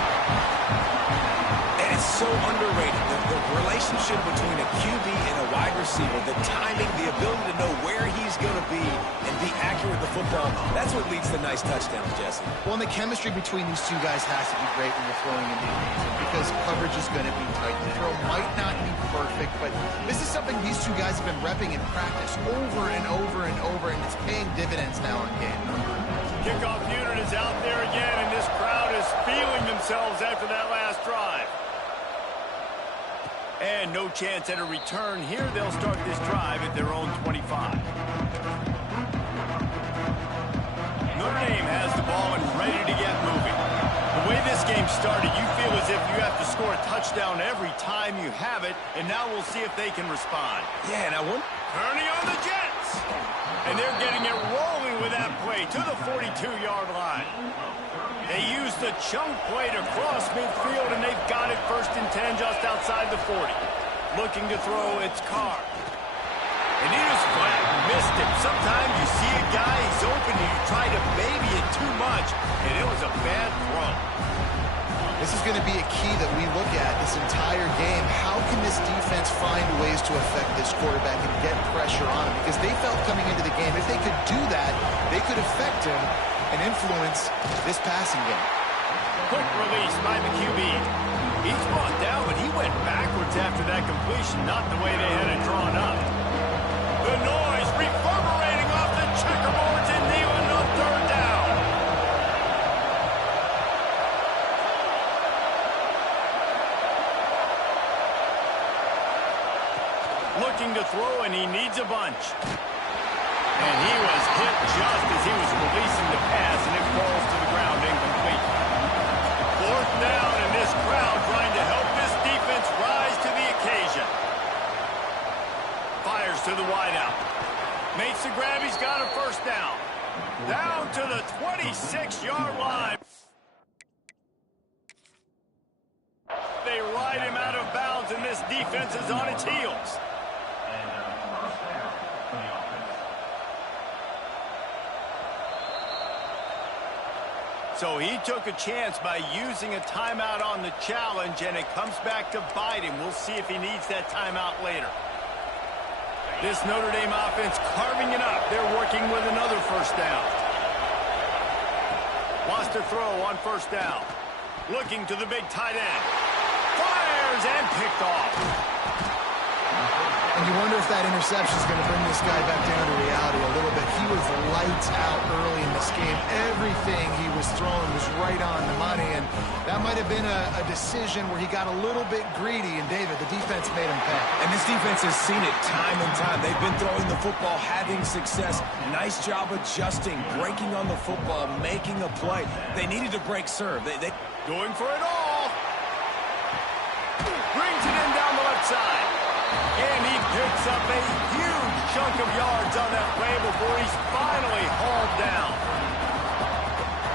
And it's so underrated. The relationship connection between a QB and a wide receiver, the timing, the ability to know where he's going to be and be accurate with the football, that's what leads to nice touchdowns, Jesse. Well, and the chemistry between these two guys has to be great when you're throwing in the end because coverage is going to be tight. The throw might not be perfect, but this is something these two guys have been repping in practice over and over and over, and it's paying dividends now in game. Kickoff unit is out there again, and this crowd is feeling themselves after that last drive. And no chance at a return here. They'll start this drive at their own 25. Notre Dame has the ball and ready to get moving. The way this game started, you feel as if you have to score a touchdown every time you have it, and now we'll see if they can respond. Yeah, now one. Turning on the Jets. And they're getting it rolling with that play to the 42-yard line. They used the chunk play to cross midfield, and they've got it 1st and 10 just outside the 40. Looking to throw, it's Carr. And he was flat and missed him. Sometimes you see a guy, he's open, and you try to baby it too much, and it was a bad throw. This is going to be a key that we look at this entire game. How can this defense find ways to affect this quarterback and get pressure on him? Because they felt coming into the game, if they could do that, they could affect him and influence this passing game. Quick release by the QB. He's brought down, but he went backwards after that completion, not the way they had it drawn up. The noise reverberating off the checkerboards and Neyland on 3rd down. Looking to throw, and he needs a bunch. And he was hit just as he was releasing the pass, and it falls to the ground incomplete. 4th down, and this crowd trying to help this defense rise to the occasion. Fires to the wideout. Makes the grab. He's got a 1st down. Down to the 26-yard line. They ride him out of bounds, and this defense is on its heels. So he took a chance by using a timeout on the challenge, and it comes back to bite him. We'll see if he needs that timeout later. This Notre Dame offense carving it up. They're working with another 1st down. Wants to throw on 1st down. Looking to the big tight end. Fires and picked off. And you wonder if that interception is going to bring this guy back down to reality a little bit. He was lights out early in this game. Everything he was throwing was right on the money, and that might have been a decision where he got a little bit greedy, and David, the defense made him pay. And this defense has seen it time and time. They've been throwing the football, having success. Nice job adjusting, breaking on the football, making a play. They needed to break serve. They going for it all. Brings it in down the left side. And he picks up a huge chunk of yards on that play before he's finally hauled down.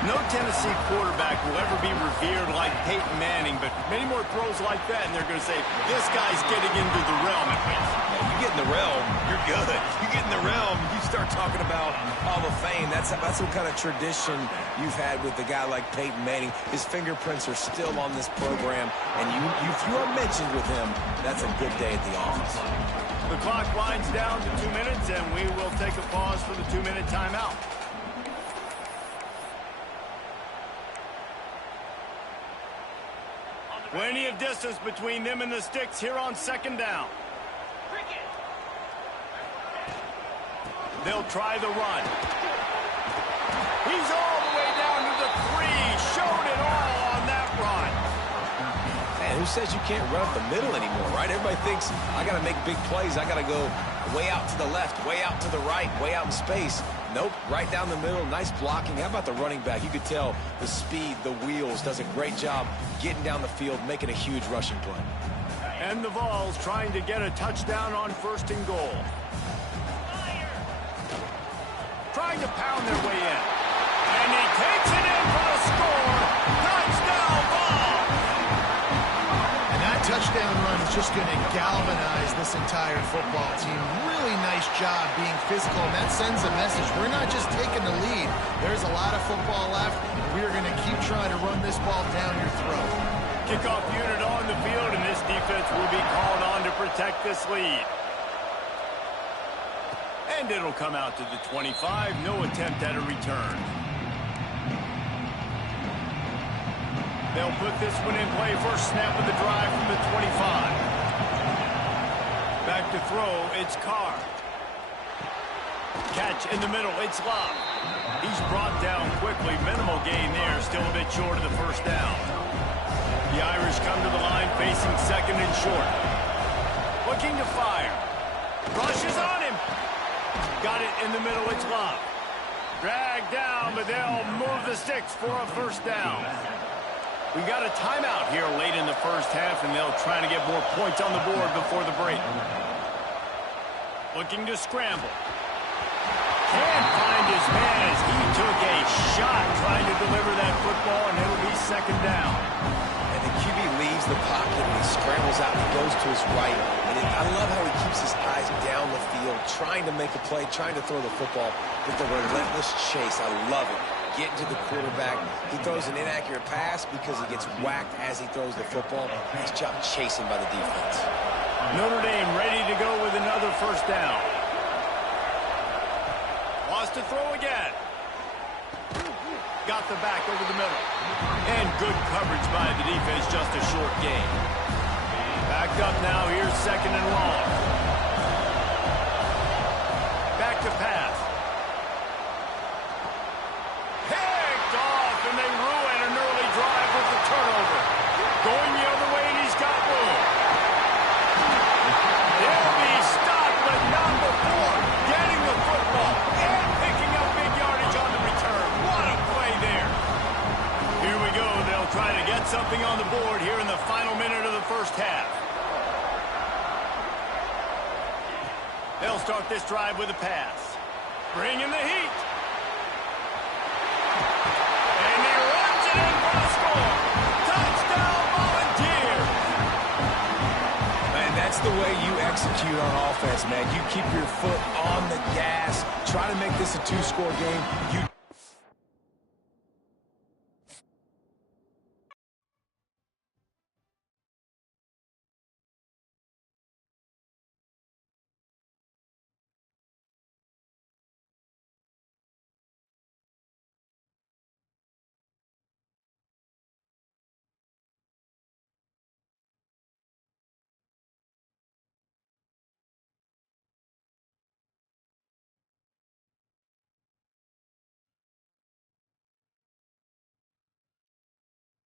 No Tennessee quarterback will ever be revered like Peyton Manning, but many more throws like that, and they're going to say, this guy's getting into the realm at least. You get in the realm, you're good. You get in the realm, you start talking about Hall of Fame. That's what kind of tradition you've had with a guy like Peyton Manning. His fingerprints are still on this program, and if you are mentioned with him, that's a good day at the office. The clock winds down to 2 minutes, and we will take a pause for the 2-minute timeout. Plenty of distance between them and the sticks here on 2nd down. They'll try the run. He's all the way down to the 3. Showed it all on that run. Man, who says you can't run up the middle anymore, right? Everybody thinks, I got to make big plays. I got to go way out to the left, way out to the right, way out in space. Nope, right down the middle, nice blocking. How about the running back? You could tell the speed, the wheels, does a great job getting down the field, making a huge rushing play. And the Vols trying to get a touchdown on 1st and goal. Trying to pound their way in. And he takes it in for the score. Touchdown, Vols! And that touchdown run is just going to galvanize this entire football team. Really nice job being physical, and that sends a message. We're not just taking the lead. There's a lot of football left, and we are going to keep trying to run this ball down your throat. Kickoff unit on the field, and this defense will be called on to protect this lead. And it'll come out to the 25. No attempt at a return. They'll put this one in play. First snap of the drive from the 25. Back to throw, it's Carr. Catch in the middle, it's Love. He's brought down quickly. Minimal gain there, still a bit short of the first down. The Irish come to the line facing second and short. Looking to fire. Rushes on him. Got it in the middle, it's Love. Dragged down, but they'll move the sticks for a first down. We got a timeout here late in the first half, and they'll try to get more points on the board before the break. Looking to scramble. Can't find his man as he took a shot trying to deliver that football, and it'll be second down. And the QB leaves the pocket, and he scrambles out, and he goes to his right. And I love how he keeps his eyes down the field, trying to make a play, trying to throw the football with the relentless chase. I love it. Getting to the quarterback. He throws an inaccurate pass because he gets whacked as he throws the football. Nice job chasing by the defense. Notre Dame ready to go with another first down. Wants to throw again. Got the back over the middle. And good coverage by the defense, just a short gain. Backed up now, here's second and long. Back to pass. Turnover. Going the other way, and he's got room. They'll be stopped, but not before getting the football and picking up big yardage on the return. What a play there. Here we go. They'll try to get something on the board here in the final minute of the first half. They'll start this drive with a pass. Bring in the heat. And he runs it in for a score. That's the way you execute on offense, man. You keep your foot on the gas, try to make this a two-score game. You